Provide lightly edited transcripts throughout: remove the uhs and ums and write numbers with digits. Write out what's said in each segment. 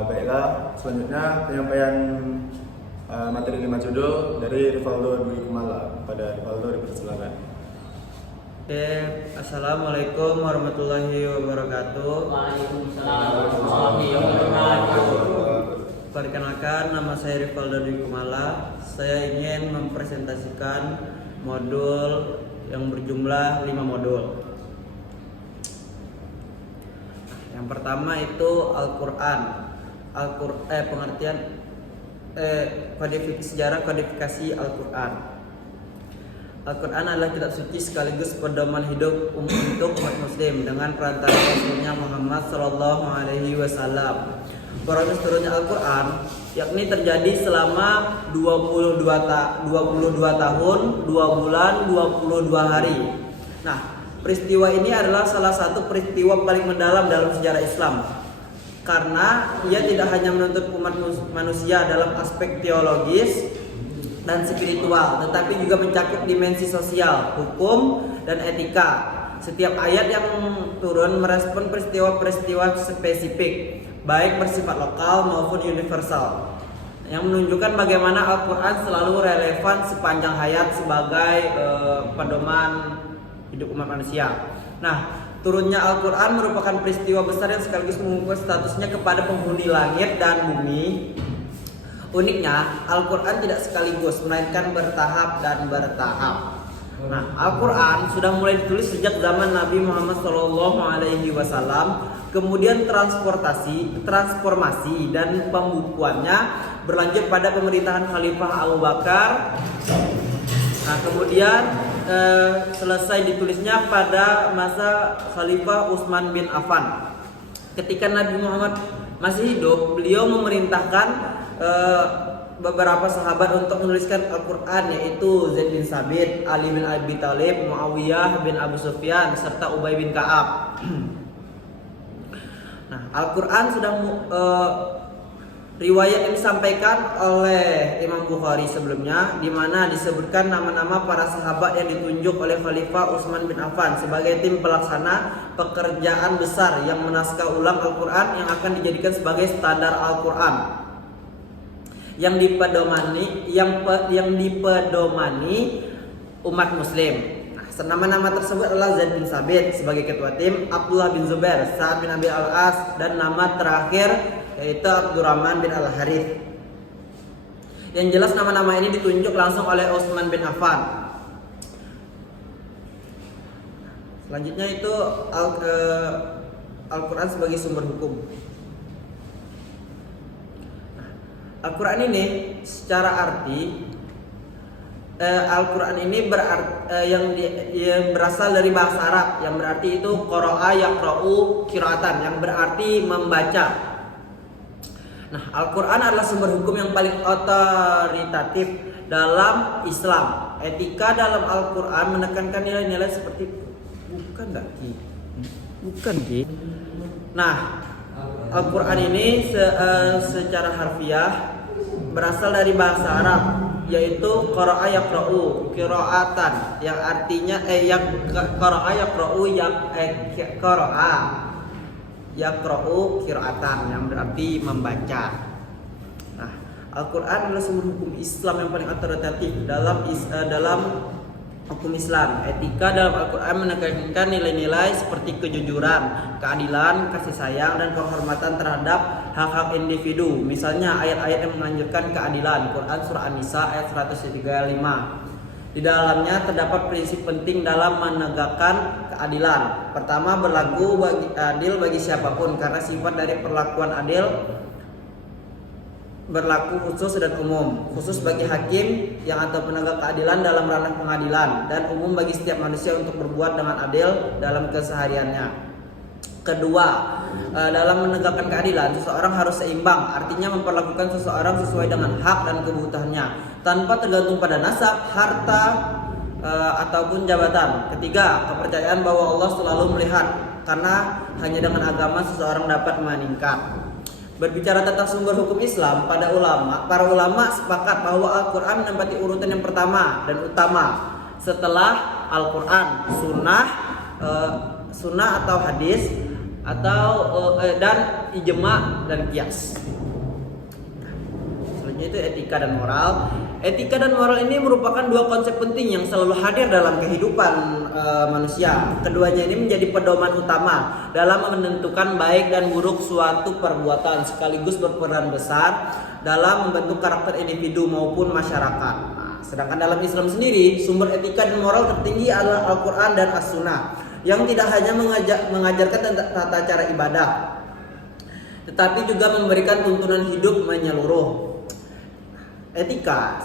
Baiklah, selanjutnya penyampaian materi 5 judul dari Rivaldo Dwi Kumala. Pada Rivaldo dipersilakan. Oke, assalamualaikum warahmatullahi wabarakatuh. Waalaikumsalam warahmatullahi wabarakatuh. Perkenalkan, nama saya Rivaldo Dwi Kumala. Saya ingin mempresentasikan modul yang berjumlah 5 modul. Yang pertama itu Al-Quran. Pengertian sejarah kodifikasi Al-Quran. Al-Quran adalah kitab suci sekaligus pedoman hidup untuk umat muslim dengan perantara Rasulnya Muhammad Sallallahu Alaihi Wasallam. Proses turunnya Al-Quran yakni terjadi selama 22 tahun, 2 bulan, 22 hari. Nah, peristiwa ini adalah salah satu peristiwa paling mendalam dalam sejarah Islam, karena ia tidak hanya menuntut umat manusia dalam aspek teologis dan spiritual, tetapi juga mencakup dimensi sosial, hukum, dan etika. Setiap ayat yang turun merespon peristiwa-peristiwa spesifik, baik bersifat lokal maupun universal, yang menunjukkan bagaimana Al-Quran selalu relevan sepanjang hayat sebagai pedoman hidup umat manusia. Nah, turunnya Al-Quran merupakan peristiwa besar yang sekaligus mengubah statusnya kepada penghuni langit dan bumi. Uniknya, Al-Quran tidak sekaligus, melainkan bertahap dan bertahap. Nah, Al-Quran sudah mulai ditulis sejak zaman Nabi Muhammad SAW. Kemudian transformasi dan pembukuannya berlanjut pada pemerintahan Khalifah Abu Bakar. Nah, kemudian selesai ditulisnya pada masa Khalifah Utsman bin Affan. Ketika Nabi Muhammad masih hidup, beliau memerintahkan beberapa sahabat untuk menuliskan Al-Quran, yaitu Zaid bin Sabit, Ali bin Abi Thalib, Muawiyah bin Abu Sufyan, serta Ubay bin Ka'ab. Nah, Al-Quran sudah riwayat yang disampaikan oleh Imam Bukhari sebelumnya, di mana disebutkan nama-nama para sahabat yang ditunjuk oleh Khalifah Utsman bin Affan sebagai tim pelaksana pekerjaan besar yang menaskah ulang Al-Quran yang akan dijadikan sebagai standar Al-Quran yang dipedomani umat muslim. Nah, nama-nama tersebut adalah Zaid bin Sabit sebagai ketua tim, Abdullah bin Zubair, Sa'ad bin Abi Al-As, dan nama terakhir yaitu Abdurrahman bin Al-Harith. Yang jelas nama-nama ini ditunjuk langsung oleh Utsman bin Affan. Selanjutnya itu Al-Quran sebagai sumber hukum. Al-Quran ini secara arti Al-Quran ini yang berasal dari bahasa Arab, yang berarti itu qara'a yaqra'u qira'atan, yang berarti membaca. Nah, Al-Quran adalah sumber hukum yang paling otoritatif dalam Islam. Etika dalam Al-Quran menekankan nilai-nilai seperti bukan Ki. Nah, Al-Quran ini secara harfiah berasal dari bahasa Arab, yaitu qara'a yaqra'u qira'atan, yang artinya qara'a yaqra'u qara'a yaqra'u qira'atan, yang berarti membaca. Nah, Al-Quran adalah sumber hukum Islam yang paling otoritatif dalam hukum Islam. Etika dalam Al-Quran menekankan nilai-nilai seperti kejujuran, keadilan, kasih sayang, dan penghormatan terhadap hak-hak individu. Misalnya ayat-ayat yang menganjurkan keadilan, Quran Surah An-Nisa ayat 135. Di dalamnya terdapat prinsip penting dalam menegakkan keadilan. Pertama, berlaku adil bagi siapapun, karena sifat dari perlakuan adil berlaku khusus dan umum, khusus bagi hakim yang atau penegak keadilan dalam ranah pengadilan, dan umum bagi setiap manusia untuk berbuat dengan adil dalam kesehariannya. Kedua, dalam menegakkan keadilan, seseorang harus seimbang, artinya memperlakukan seseorang sesuai dengan hak dan kebutuhannya, tanpa tergantung pada nasab, harta, ataupun jabatan. Ketiga, kepercayaan bahwa Allah selalu melihat, karena hanya dengan agama seseorang dapat meningkat. Berbicara tentang sumber hukum Islam, para ulama sepakat bahwa Al-Quran menempati urutan yang pertama dan utama setelah Al-Quran, sunnah atau hadis atau dan ijma dan qiyas. Selanjutnya itu etika dan moral. Etika dan moral ini merupakan dua konsep penting yang selalu hadir dalam kehidupan manusia. Keduanya ini menjadi pedoman utama dalam menentukan baik dan buruk suatu perbuatan, sekaligus berperan besar dalam membentuk karakter individu maupun masyarakat. Nah, sedangkan dalam Islam sendiri, sumber etika dan moral tertinggi adalah Al-Quran dan As-Sunnah, yang tidak hanya mengajarkan tata cara ibadah, tetapi juga memberikan tuntunan hidup menyeluruh. Etika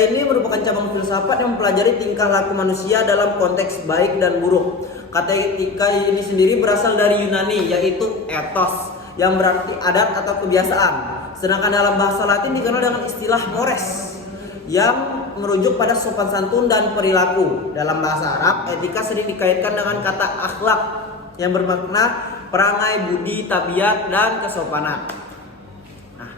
ini merupakan cabang filsafat yang mempelajari tingkah laku manusia dalam konteks baik dan buruk. Kata etika ini sendiri berasal dari Yunani, yaitu ethos, yang berarti adat atau kebiasaan. Sedangkan dalam bahasa Latin dikenal dengan istilah mores, yang merujuk pada sopan santun dan perilaku. Dalam bahasa Arab, etika sering dikaitkan dengan kata akhlak yang bermakna perangai, budi, tabiat, dan kesopanan. Nah,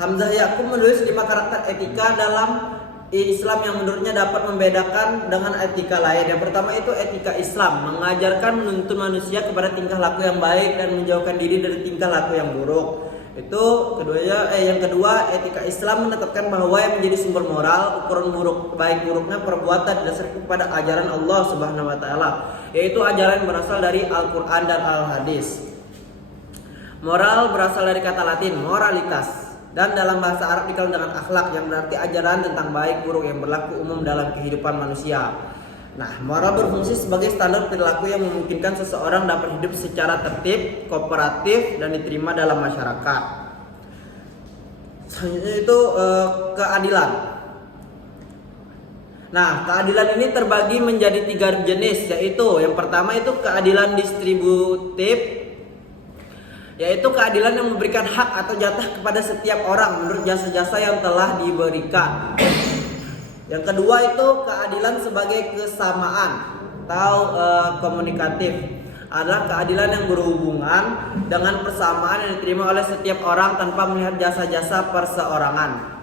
Hamzah Yaqub menulis 5 karakter etika dalam Islam yang menurutnya dapat membedakan dengan etika lain. Yang pertama itu etika Islam, mengajarkan menuntun manusia kepada tingkah laku yang baik dan menjauhkan diri dari tingkah laku yang buruk. Yang kedua, etika Islam menetapkan bahwa yang menjadi sumber moral, ukuran baik buruknya perbuatan didasarkan kepada ajaran Allah Subhanahu wa taala, yaitu ajaran yang berasal dari Al-Qur'an dan Al-Hadis. Moral berasal dari kata Latin moralitas, dan dalam bahasa Arab dikenal dengan akhlak, yang berarti ajaran tentang baik buruk yang berlaku umum dalam kehidupan manusia. Nah, moral berfungsi sebagai standar perilaku yang memungkinkan seseorang dapat hidup secara tertib, kooperatif, dan diterima dalam masyarakat. Selanjutnya itu keadilan. Nah, keadilan ini terbagi menjadi 3 jenis, yaitu yang pertama itu keadilan distributif, yaitu keadilan yang memberikan hak atau jatah kepada setiap orang menurut jasa-jasa yang telah diberikan. Yang kedua itu keadilan sebagai kesamaan atau komunikatif, adalah keadilan yang berhubungan dengan persamaan yang diterima oleh setiap orang tanpa melihat jasa-jasa perseorangan.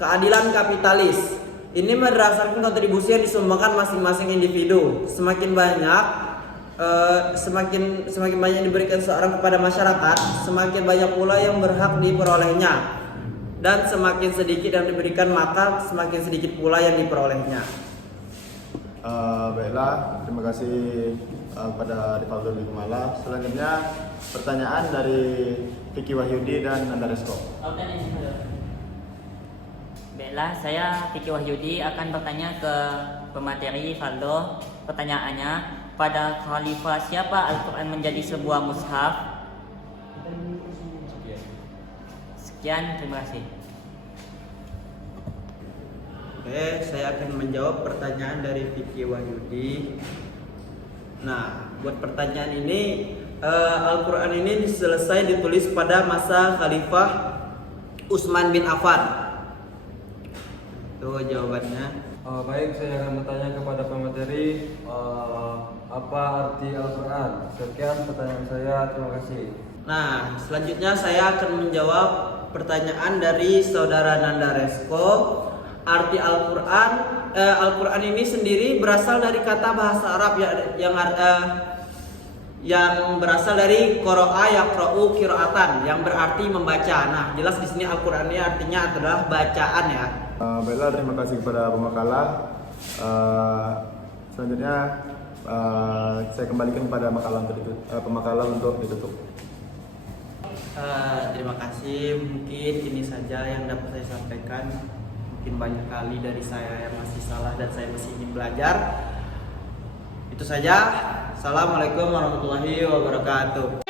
Keadilan kapitalis ini berdasarkan kontribusi yang disumbangkan masing-masing individu. Semakin banyak yang diberikan seorang kepada masyarakat, semakin banyak pula yang berhak diperolehnya. Dan semakin sedikit yang diberikan, maka semakin sedikit pula yang diperolehnya. Baiklah, terima kasih kepada Rivaldo di Kumala. Selanjutnya pertanyaan dari Vicky Wahyudi dan Nanda Resko. Baiklah, saya Vicky Wahyudi akan bertanya ke pemateri Valdo. Pertanyaannya, pada khalifah siapa Al-Quran menjadi sebuah mushaf? Sekian, terima kasih. Oke, saya akan menjawab pertanyaan dari Vicky Wahyudi. Nah, buat pertanyaan ini, Al-Quran ini selesai ditulis pada masa Khalifah Utsman bin Affan. Itu jawabannya. Baik, saya akan bertanya kepada pemateri, apa arti Al-Quran? Sekian pertanyaan saya, terima kasih. Nah, selanjutnya saya akan menjawab pertanyaan dari saudara Nanda Resko. Arti Al-Quran, Al-Quran ini sendiri berasal dari kata bahasa Arab yang berasal dari qira'a yaqra'u qira'atan, yang berarti membaca. Nah, jelas di sini Al-Quran ini artinya adalah bacaan ya. Baiklah, terima kasih kepada pemakala. Selanjutnya saya kembalikan kepada pemakala untuk ditutup. Terima kasih. Mungkin ini saja yang dapat saya sampaikan. Mungkin banyak kali dari saya yang masih salah dan saya masih ingin belajar. Itu saja. Assalamualaikum warahmatullahi wabarakatuh.